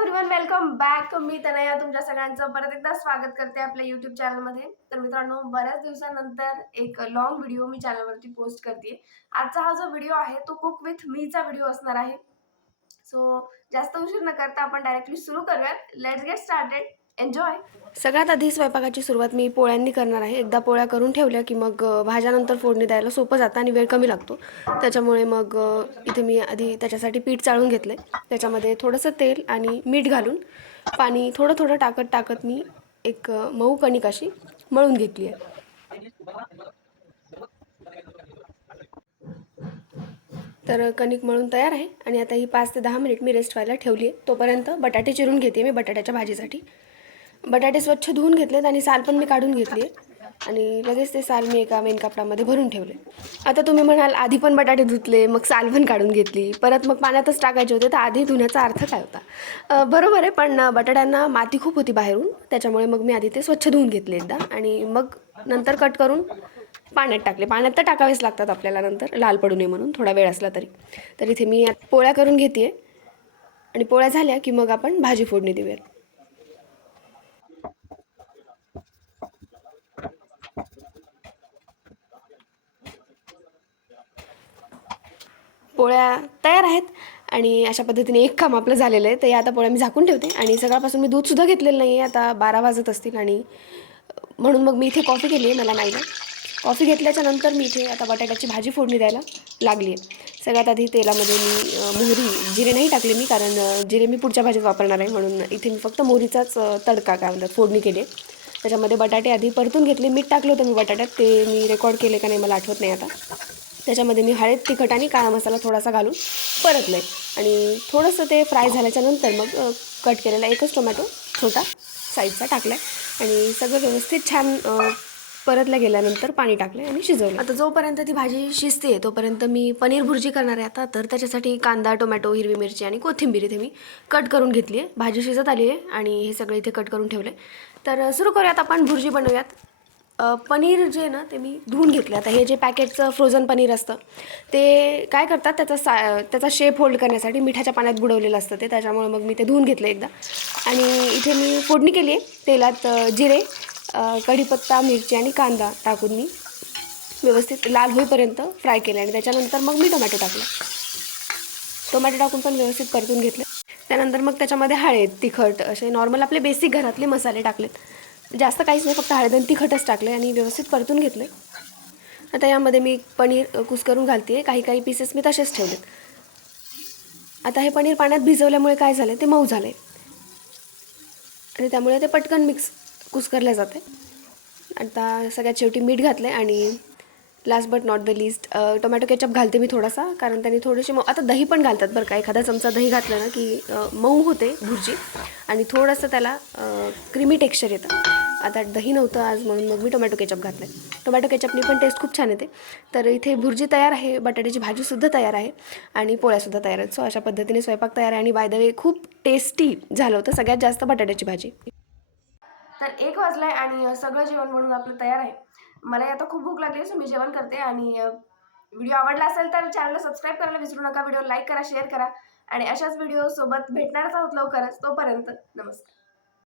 Everyone welcome back मी तनया तुमच्या सगळ्यांचं परत एकदा स्वागत करते आपल्या यूट्यूब चॅनलमध्ये तर मित्रांनो बऱ्याच दिवसानंतर एक लॉंग व्हिडिओ मी चॅनलवरती पोस्ट करते आजचा हा जो व्हिडिओ आहे तो कुक विथ मीचा व्हिडिओ असणार आहे. सो जास्त उशीर न करता आपण डायरेक्टली सुरू करूयात. लेट्स गेट स्टार्टेड एन्जॉय सगळ्यात आधी स्वयंपाकाची सुरुवात मी पोळ्यांनी करणार आहे. एकदा पोळ्या करून ठेवल्या की मग भाज्यानंतर फोडणी द्यायला सोपं जातं आणि वेळ कमी लागतो. त्याच्यामुळे मग इथे मी आधी त्याच्यासाठी पीठ चाळून घेतलं आहे त्याच्यामध्ये थोडंसं तेल आणि मीठ घालून पाणी थोडं थोडं टाकत टाकत मी एक मऊ कणिक अशी मळून घेतली आहे. तर कणिक मळून तयार आहे आणि आता ही पाच ते दहा मिनिट मी रेस्ट व्हायला ठेवली आहे. तोपर्यंत बटाटे चिरून घेते मी बटाट्याच्या भाजीसाठी. बटाटे स्वच्छ धुवून घेतलेत आणि साल पण मी काढून घेतली. आणि लगेच ते साल मी एका मेन कापडामध्ये भरून ठेवले. आता तुम्ही म्हणाल आधी पण बटाटे धुतले मग साल पण काढून घेतली. परत मग पाण्यातच टाकायचे होते तर आधी धुण्याचा अर्थ काय होता? बरोबर आहे पण बटाट्यांना माती खूप होती बाहेरून. त्याच्यामुळे मग मी आधी ते स्वच्छ धुवून घेतले एकदा. आणि मग नंतर कट करून पाण्यात टाकले. पाण्यात तर टाकावेच लागतात आपल्याला नंतर. लाल पडू नये म्हणून थोडा वेळ असला तरी. तर इथे मी पोळ्या करून घेते आणि पोळ्या झाल्या की मग आपण भाजी फोडणी देऊयात. पोळ्या तयार आहेत आणि अशा पद्धतीने एक काम आपलं झालेलं आहे. तर या आता पोळ्या मी झाकून ठेवते आणि सकाळपासून मी दूधसुद्धा घेतलेलं नाही आहे आता बारा वाजत असतील आणि म्हणून मग मी इथे कॉफी केली आहे मला नाही कॉफी घेतल्याच्या नंतर मी इथे आता बटाट्याची भाजी फोडणी द्यायला लागली आहे. सगळ्यात आधी तेलामध्ये मी मोहरी जिरे नाही टाकले मी कारण जिरे मी पुढच्या भाजीत वापरणार आहे. म्हणून इथे मी फक्त मोहरीचाच तडका काय म्हणतात फोडणी केली आहे. त्याच्यामध्ये बटाटे आधी परतून घेतले. मीठ टाकलं होतं मी बटाट्यात. ते मी रेकॉर्ड केले का नाही मला आठवत नाही आता. त्याच्यामध्ये मी हळद तिखट आणि काळा मसाला थोडासा घालून परतलं आहे आणि थोडंसं ते फ्राय झाल्याच्यानंतर मग कट केलेला एकच टोमॅटो छोटा साईजचा टाकला आहे आणि सगळं व्यवस्थित छान परतल्या गेल्यानंतर पाणी टाकले आणि शिजवलं आता जोपर्यंत ती भाजी शिजते तोपर्यंत मी पनीर भुर्जी करणार आहे आता. तर त्याच्यासाठी कांदा टोमॅटो हिरवी मिरची आणि कोथिंबीर इथे मी कट करून घेतली आहे भाजी शिजत आली आहे आणि हे सगळे इथे कट करून ठेवले तर सुरू करूयात आपण भुर्जी बनवूयात. पनीर जे आहे ना ते मी धुवून घेतलं आता हे जे पॅकेटचं फ्रोझन पनीर असतं ते काय करतात त्याचा सा त्याचा शेप होल्ड करण्यासाठी मिठाच्या पाण्यात बुडवलेलं असतं ते. त्याच्यामुळे मग मी ते धुवून घेतलं एकदा. आणि इथे मी फोडणी केली आहे. तेलात जिरे कढीपत्ता मिरची आणि कांदा टाकून मी व्यवस्थित लाल होईपर्यंत फ्राय केले आणि त्याच्यानंतर मग मी टोमॅटो टाकलं टोमॅटो टाकून पण व्यवस्थित परतून घेतलं त्यानंतर मग त्याच्यामध्ये हळद तिखट असे नॉर्मल आपले बेसिक घरातले मसाले टाकलेत. जास्त काहीच नाही फक्त हळद आणि तिखटच टाकले आणि व्यवस्थित परतून घेतलं आता यामध्ये मी पनीर कुस्करून घालते काही काही पीसेस मी तसेच ठेवलेत. आता हे पनीर पाण्यात भिजवल्यामुळे काय झालं ते मऊ झालं आणि त्यामुळे ते पटकन मिक्स कुस्करलं जाते आता सगळ्यात शेवटी मीठ घातलं आहे आणि last but not the least tomato ketchup घालते मी थोडासा कारण त्यांनी थोडीशी मऊ आता दही पण घालतात बरं का. एखादा चमचा दही घातलं ना की मऊ होते भुर्जी. आणि थोडंसं त्याला क्रीमी टेक्स्चर येतं. आता दही नव्हतं आज म्हणून मग मी टोमॅटो केचप घातलं आहे टोमॅटो केचपनी पण टेस्ट खूप छान येते. तर इथे भुर्जी तयार आहे बटाट्याची भाजीसुद्धा तयार आहे आणि पोळ्यासुद्धा तयार आहेत. सो अशा पद्धतीने स्वयंपाक तयार आहे आणि बाय द वे खूप टेस्टी झालं होतं सगळ्यात जास्त बटाट्याची भाजी. तर एक वाजलाय आणि सगळं जेवण म्हणून आपलं तयार आहे. मला आता खूप भूक लागली सो मी जेवण करते आणि व्हिडिओ आवडला असेल तर चॅनलला सबस्क्राईब करायला विसरू नका व्हिडिओ लाईक करा शेअर करा आणि अशाच व्हिडिओसोबत भेटणारच आहोत लवकरच तोपर्यंत नमस्कार.